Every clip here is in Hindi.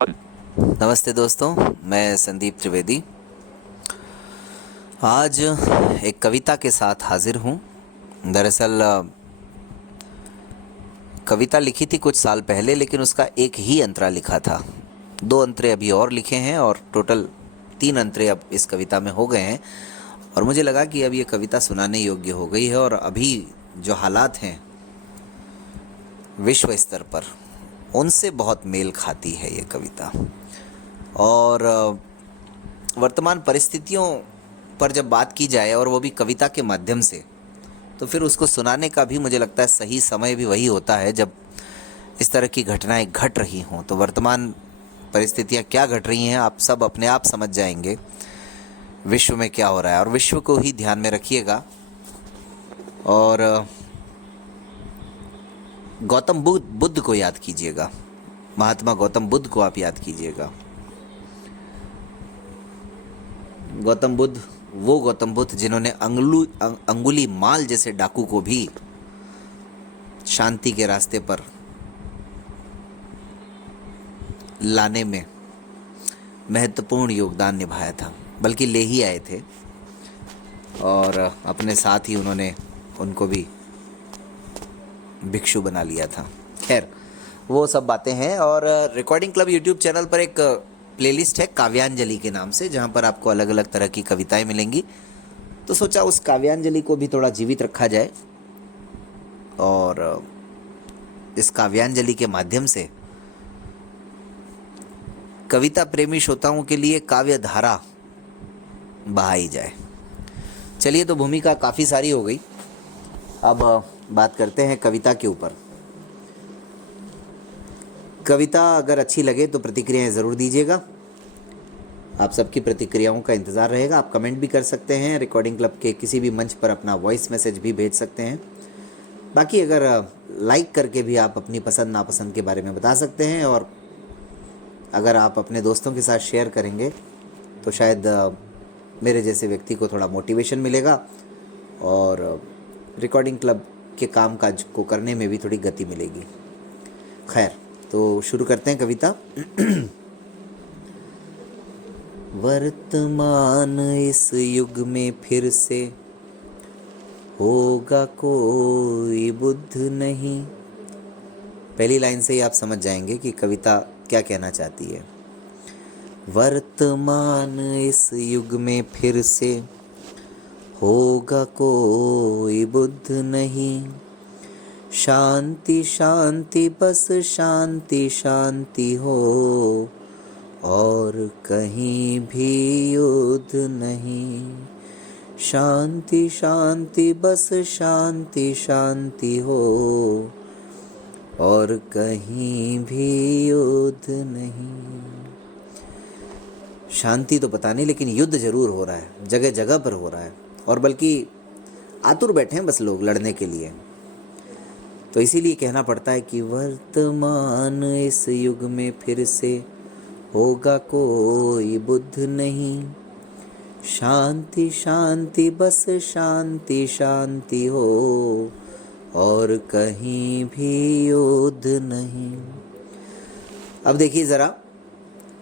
नमस्ते दोस्तों, मैं संदीप त्रिवेदी। आज एक कविता के साथ हाजिर हूँ। दरअसल कविता लिखी थी कुछ साल पहले, लेकिन उसका एक ही अंतरा लिखा था। 2 अंतरे अभी और लिखे हैं और टोटल 3 अंतरे अब इस कविता में हो गए हैं। और मुझे लगा कि अब ये कविता सुनाने योग्य हो गई है और अभी जो हालात हैं विश्व स्तर पर, उनसे बहुत मेल खाती है ये कविता। और वर्तमान परिस्थितियों पर जब बात की जाए और वो भी कविता के माध्यम से, तो फिर उसको सुनाने का भी मुझे लगता है सही समय भी वही होता है जब इस तरह की घटनाएं घट रही हों। तो वर्तमान परिस्थितियां क्या घट रही हैं, आप सब अपने आप समझ जाएंगे विश्व में क्या हो रहा है। और विश्व को ही ध्यान में रखिएगा और गौतम बुद्ध को याद कीजिएगा। महात्मा गौतम बुद्ध को आप याद कीजिएगा। गौतम बुद्ध, वो गौतम बुद्ध जिन्होंने अंगुली माल जैसे डाकू को भी शांति के रास्ते पर लाने में महत्वपूर्ण योगदान निभाया था, बल्कि ले ही आए थे और अपने साथ ही उन्होंने उनको भी भिक्षु बना लिया था। खैर, वो सब बातें हैं। और रिकॉर्डिंग क्लब यूट्यूब चैनल पर एक प्लेलिस्ट है काव्यांजलि के नाम से, जहाँ पर आपको अलग अलग तरह की कविताएं मिलेंगी। तो सोचा उस काव्यांजलि को भी थोड़ा जीवित रखा जाए और इस काव्यांजलि के माध्यम से कविता प्रेमी श्रोताओं के लिए काव्य धारा बहाई जाए। चलिए, तो भूमिका काफ़ी सारी हो गई, अब बात करते हैं कविता के ऊपर। कविता अगर अच्छी लगे तो प्रतिक्रियाएं ज़रूर दीजिएगा। आप सबकी प्रतिक्रियाओं का इंतज़ार रहेगा। आप कमेंट भी कर सकते हैं, रिकॉर्डिंग क्लब के किसी भी मंच पर अपना वॉइस मैसेज भी भेज सकते हैं। बाकी अगर लाइक करके भी आप अपनी पसंद नापसंद के बारे में बता सकते हैं। और अगर आप अपने दोस्तों के साथ शेयर करेंगे तो शायद मेरे जैसे व्यक्ति को थोड़ा मोटिवेशन मिलेगा और रिकॉर्डिंग क्लब के कामकाज को करने में भी थोड़ी गति मिलेगी। खैर, तो शुरू करते हैं कविता। वर्तमान इस युग में फिर से होगा कोई बुद्ध नहीं। पहली लाइन से ही आप समझ जाएंगे कि कविता क्या कहना चाहती है। वर्तमान इस युग में फिर से होगा कोई बुद्ध नहीं। शांति शांति बस शांति शांति हो और कहीं भी युद्ध नहीं। शांति शांति बस शांति शांति हो और कहीं भी युद्ध नहीं। शांति तो पता नहीं, लेकिन युद्ध जरूर हो रहा है, जगह जगह पर हो रहा है। और बल्कि आतुर बैठे हैं बस लोग लड़ने के लिए। तो इसीलिए कहना पड़ता है कि वर्तमान इस युग में फिर से होगा कोई बुद्ध नहीं। शांति शांति बस शांति शांति हो और कहीं भी युद्ध नहीं। अब देखिए ज़रा,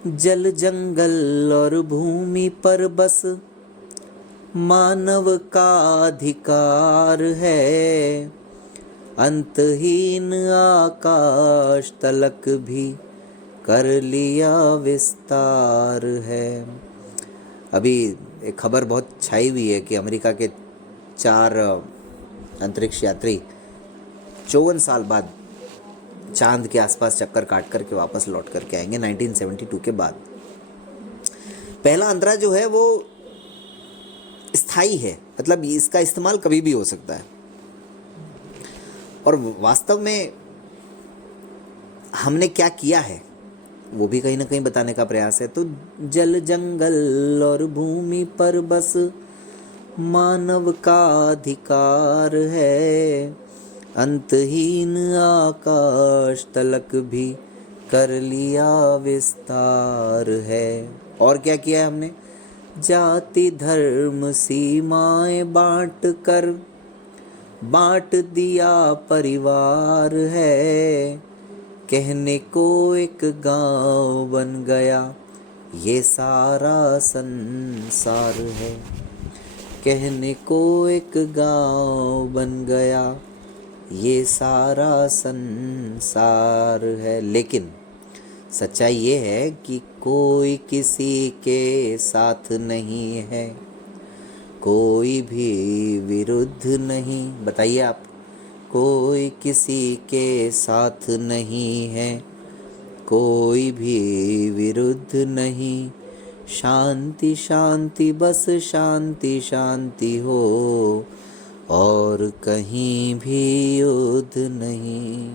जल जंगल और भूमि पर बस मानव का अधिकार है। अंतहीन आकाश तलक भी कर लिया विस्तार है। अभी एक खबर बहुत छाई हुई है कि अमेरिका के 4 अंतरिक्ष यात्री 54 साल बाद चांद के आसपास चक्कर काट करके वापस लौट करके आएंगे 1972 के बाद। पहला अंतरा जो है वो स्थायी है, मतलब इसका इस्तेमाल कभी भी हो सकता है। और वास्तव में हमने क्या किया है वो भी कहीं ना कहीं बताने का प्रयास है। तो जल जंगल और भूमि पर बस मानव का अधिकार है। अंतहीन आकाश तलक भी कर लिया विस्तार है। और क्या किया है हमने? जाति धर्म सीमाएं बांट दिया परिवार है। कहने को एक गांव बन गया ये सारा संसार है। कहने को एक गांव बन गया ये सारा संसार है, लेकिन सच्चाई ये है कि कोई किसी के साथ नहीं है, कोई भी विरुद्ध नहीं। बताइए आप, कोई किसी के साथ नहीं है, कोई भी विरुद्ध नहीं। शांति शांति बस शांति शांति हो और कहीं भी युद्ध नहीं।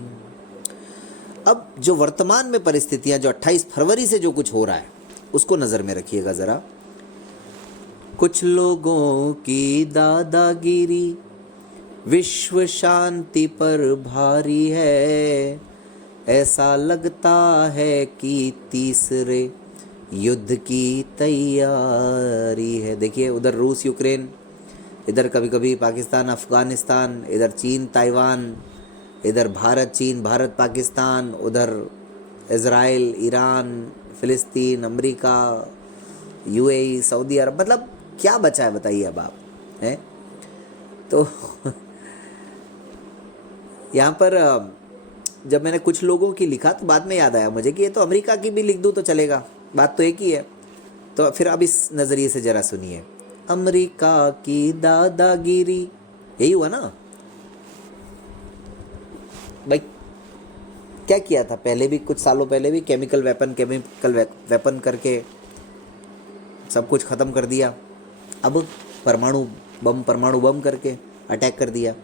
अब जो वर्तमान में परिस्थितियां, जो 28 फरवरी से जो कुछ हो रहा है उसको नज़र में रखिएगा ज़रा। कुछ लोगों की दादागिरी विश्व शांति पर भारी है, ऐसा लगता है कि तीसरे युद्ध की तैयारी है। देखिए, उधर रूस यूक्रेन, इधर कभी कभी पाकिस्तान अफ़गानिस्तान, इधर चीन ताइवान, इधर भारत चीन, भारत पाकिस्तान, उधर इज़राइल ईरान, फ़िलिस्तीन, अमेरिका, यूएई, सऊदी अरब। मतलब क्या बचा है बताइए अब आप, हैं? तो यहाँ पर जब मैंने कुछ लोगों की लिखा तो बाद में याद आया मुझे कि ये तो अमेरिका की भी लिख दूँ तो चलेगा, बात तो एक ही है। तो फिर अब इस नज़रिए से ज़रा सुनिए। अमेरिका की दादागिरी, यही हुआ ना भाई? क्या किया था पहले भी, कुछ सालों पहले भी केमिकल वेपन करके सब कुछ ख़त्म कर दिया। अब परमाणु बम करके अटैक कर दिया।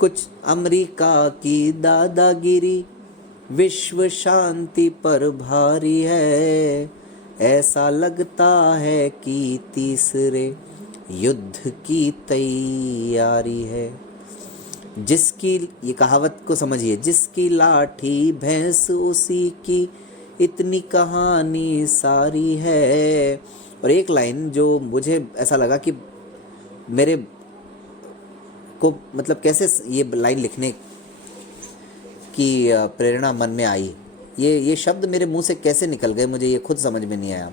कुछ अमेरिका की दादागिरी विश्व शांति पर भारी है, ऐसा लगता है कि तीसरे युद्ध की तैयारी है। जिसकी, ये कहावत को समझिए, जिसकी लाठी भैंस उसी की इतनी कहानी सारी है। और एक लाइन जो मुझे ऐसा लगा कि मेरे को मतलब कैसे ये लाइन लिखने की प्रेरणा मन में आई, ये शब्द मेरे मुंह से कैसे निकल गए मुझे ये खुद समझ में नहीं आया।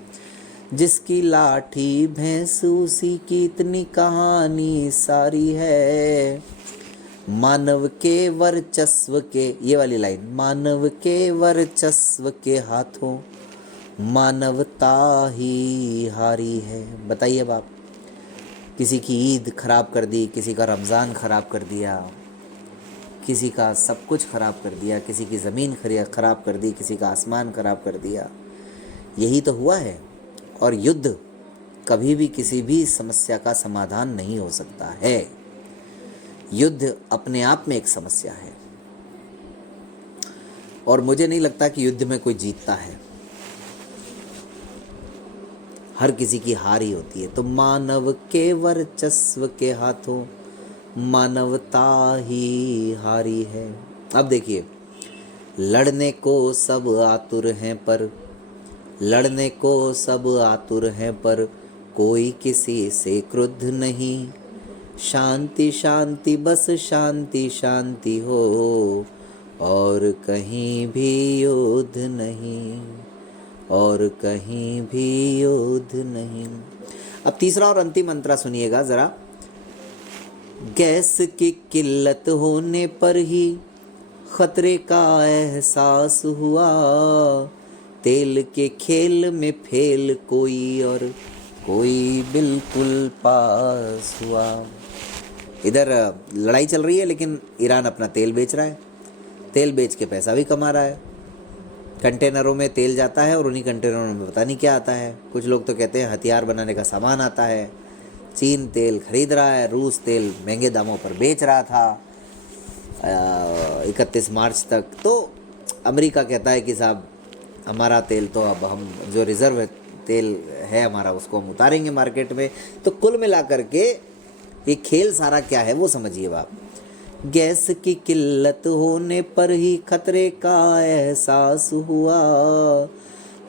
जिसकी लाठी भैंस उसी की इतनी कहानी सारी है, मानव के वर्चस्व के, ये वाली लाइन, मानव के वर्चस्व के हाथों मानवता ही हारी है। बताइए अब आप, किसी की ईद खराब कर दी, किसी का रमज़ान खराब कर दिया, किसी का सब कुछ खराब कर दिया, किसी की ज़मीन खराब कर दी, किसी का आसमान खराब कर दिया। यही तो हुआ है। और युद्ध कभी भी किसी भी समस्या का समाधान नहीं हो सकता है। युद्ध अपने आप में एक समस्या है और मुझे नहीं लगता कि युद्ध में कोई जीतता है, हर किसी की हार ही होती है। तो मानव के वर्चस्व के हाथों मानवता ही हारी है। अब देखिए, लड़ने को सब आतुर हैं पर, लड़ने को सब आतुर हैं पर कोई किसी से क्रुद्ध नहीं। शांति शांति बस शांति शांति हो और कहीं भी युद्ध नहीं, और कहीं भी युद्ध नहीं। अब तीसरा और अंतिम मंत्र सुनिएगा जरा। गैस की किल्लत होने पर ही खतरे का एहसास हुआ, तेल के खेल में फेल कोई और कोई बिल्कुल पास हुआ। इधर लड़ाई चल रही है लेकिन ईरान अपना तेल बेच रहा है, तेल बेच के पैसा भी कमा रहा है। कंटेनरों में तेल जाता है और उन्हीं कंटेनरों में पता नहीं क्या आता है। कुछ लोग तो कहते हैं हथियार बनाने का सामान आता है। चीन तेल खरीद रहा है, रूस तेल महंगे दामों पर बेच रहा था 31 मार्च तक। तो अमेरिका कहता है कि साहब हमारा तेल तो अब हम जो रिज़र्व तेल है हमारा उसको हम उतारेंगे मार्केट में। तो कुल मिला करके ये खेल सारा क्या है वो समझिए आप। गैस की किल्लत होने पर ही खतरे का एहसास हुआ,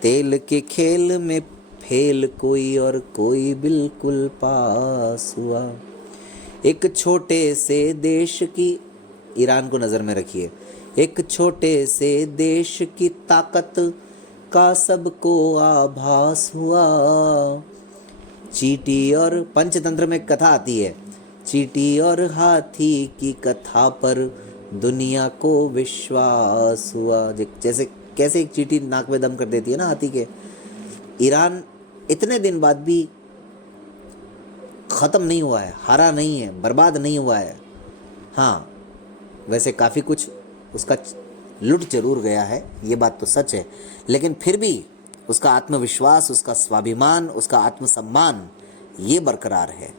तेल के खेल में फेल कोई और कोई बिल्कुल पास हुआ। एक छोटे से देश की, ईरान को नज़र में रखिए, एक छोटे से देश की ताकत का सबको आभास हुआ। चींटी और पंचतंत्र में एक कथा आती है, चींटी और हाथी की कथा पर दुनिया को विश्वास हुआ। जैसे कैसे एक चींटी नाक में दम कर देती है ना हाथी के। ईरान इतने दिन बाद भी ख़त्म नहीं हुआ है, हारा नहीं है, बर्बाद नहीं हुआ है। हाँ, वैसे काफ़ी कुछ उसका लुट जरूर गया है, ये बात तो सच है, लेकिन फिर भी उसका आत्मविश्वास, उसका स्वाभिमान, उसका आत्मसम्मान ये बरकरार है।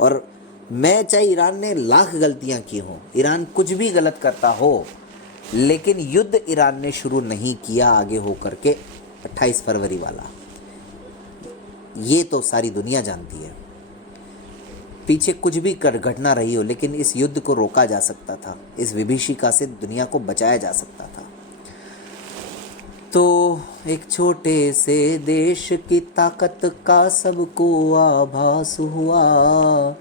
और मैं चाहे ईरान ने लाख गलतियां की हों, ईरान कुछ भी गलत करता हो, लेकिन युद्ध ईरान ने शुरू नहीं किया आगे हो करके 28 फरवरी वाला, ये तो सारी दुनिया जानती है। पीछे कुछ भी कर घटना रही हो, लेकिन इस युद्ध को रोका जा सकता था, इस विभीषिका से दुनिया को बचाया जा सकता था। तो एक छोटे से देश की ताकत का सबको आभास हुआ।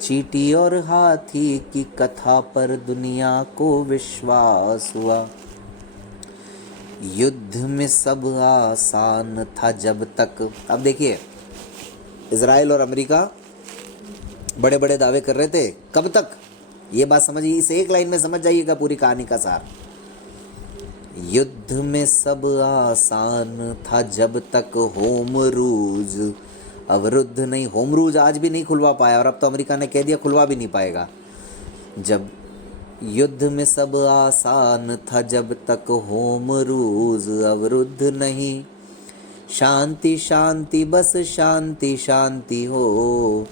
चींटी और हाथी की कथा पर दुनिया को विश्वास हुआ। युद्ध में सब आसान था जब तक। अब देखिए, इजराइल और अमेरिका बड़े बड़े दावे कर रहे थे, कब तक? ये बात समझिए, इस एक लाइन में समझ जाइएगा पूरी कहानी का सार। युद्ध में सब आसान था जब तक होमरूज अवरुद्ध नहीं। होमरूज आज भी नहीं खुलवा पाया, और अब तो अमेरिका ने कह दिया खुलवा भी नहीं पाएगा। जब युद्ध में सब आसान था जब तक होमरूज अवरुद्ध नहीं। शांति शांति बस शांति शांति हो,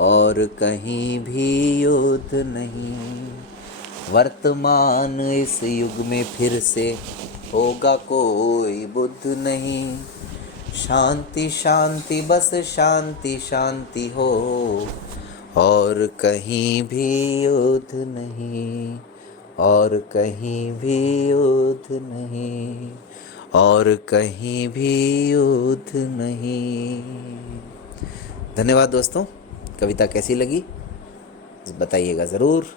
और कहीं भी युद्ध नहीं। वर्तमान इस युग में फिर से होगा कोई बुद्ध नहीं। शांति शांति बस शांति शांति हो, और कहीं भी युद्ध नहीं, और कहीं भी युद्ध नहीं, और कहीं भी युद्ध नहीं। धन्यवाद दोस्तों, कविता कैसी लगी बताइएगा ज़रूर।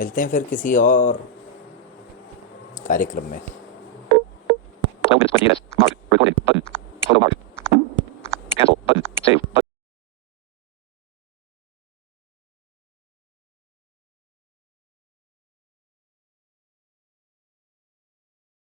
मिलते हैं फिर किसी और कार्यक्रम में। 12 minutes 20 minutes. Mark. Recording. Button. Photo mark. Cancel. Button. Save. Button.